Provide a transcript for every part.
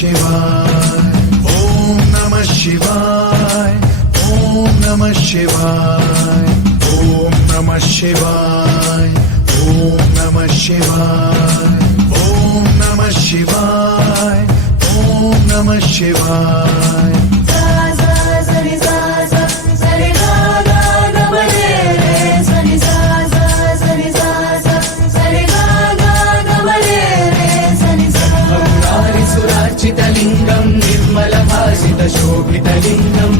शिवाय ओम नमः शिवाय ओम नमः शिवाय ओम नमः शिवाय ओम नमः शिवाय ओम नमः शिवाय ओम नमः शिवाय लिंगम निर्मल भासित शोभित लिंगम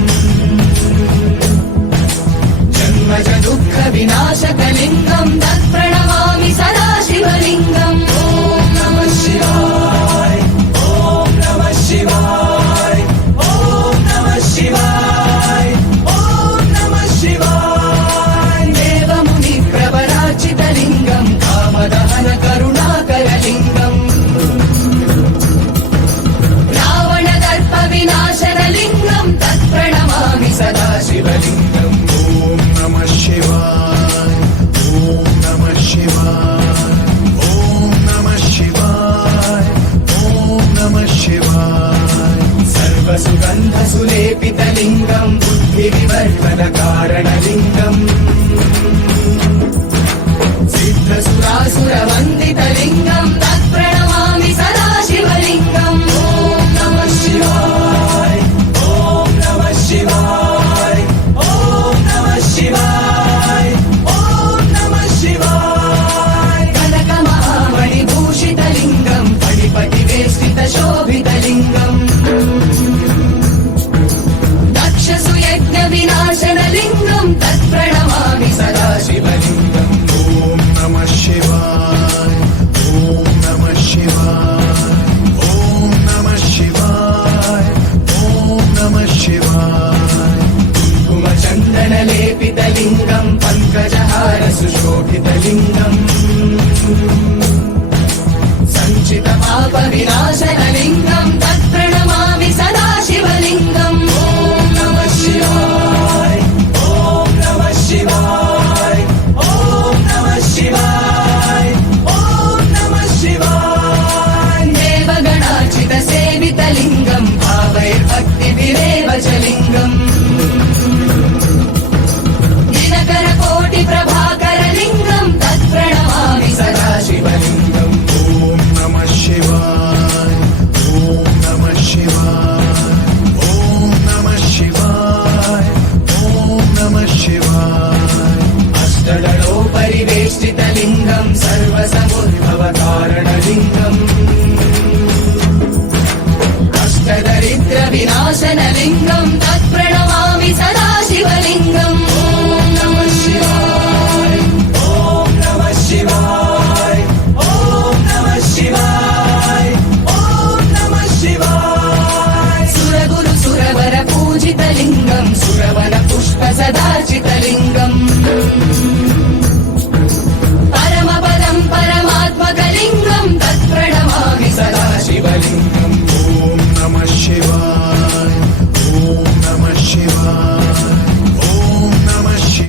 जन्मज दुःख विनाशक लिंगम तत्प्रणमामि सदा शिवलिंगम ओम नमः शिवाय ओम नमः शिवाय ओम नमः शिवाय ओम नमः शिवाय देवमुनि प्रवराचित लिंगम कामदहन करुणाकर लिंगम विनाशनलिंगं तत्प्रणमामि सदा शिवलिंगम् ओम नमः शिवाय ओम नमः शिवाय ओम नमः शिवाय ओम नमः शिवाय सर्वसुगन्धसुलेपितलिङ्गं बुद्धिविवर्धनकारणलिङ्गम् सिद्धसुरासुरवन्दितलिङ्गं तत्प्रणमामि सदा शिवलिङ्गम् ओम नमः शिवाय ओम नमः शिवाय ओम नमः शिवाय ओम नमः शिवाय कनकमहामणिभूषितलिङ्गं फणिपतिवेष्टितशोभितलिङ्गम् दक्षसुयज्ञविनाशनलिङ्गं तत्प्रणमामि सदा शिवलिङ्गम् ओम नमः शिवाय ओम नमः शिवाय ओम नमः शिवाय ओम नमः शिवाय कुङ्कुमचन्दनलेपितलिङ्गं पङ्कजहार सुशोभितलिङ्गम् सञ्चितपापविनाशनलिङ्गं तत्प्रणमामि सदा शिवलिङ्गम् ओम नमः शिवाय ओम नमः शिवाय ओम नमः शिवाय ओम नमः शिवाय देवगणार्चितसेवितलिङ्गं भावैर्भक्तिभिरेव च लिङ्गम् दिनकरकोटिप्रभाकरलिङ्गं तत्प्रणमामि सदा शिवलिङ्गम् ओम नमः शिवाय ओम नमः शिवाय ओम नमः शिवाय ओम नमः शिवाय अष्टदलोपरिवेष्टितलिङ्गं सर्वसमुद्भवकारणलिङ्गम् अष्टदरिद्रविनाशनलिङ्गं तत्प्रणमामि सदा शिवलिङ्गम् ओम नमः शिवाय ओम नमः शिवाय ओम नमः शिवाय ओम नमः शिवाय सुरगुरु सुरवर पूजितलिङ्गं सुरवन पुष्प सदार्चितलिङ्गम्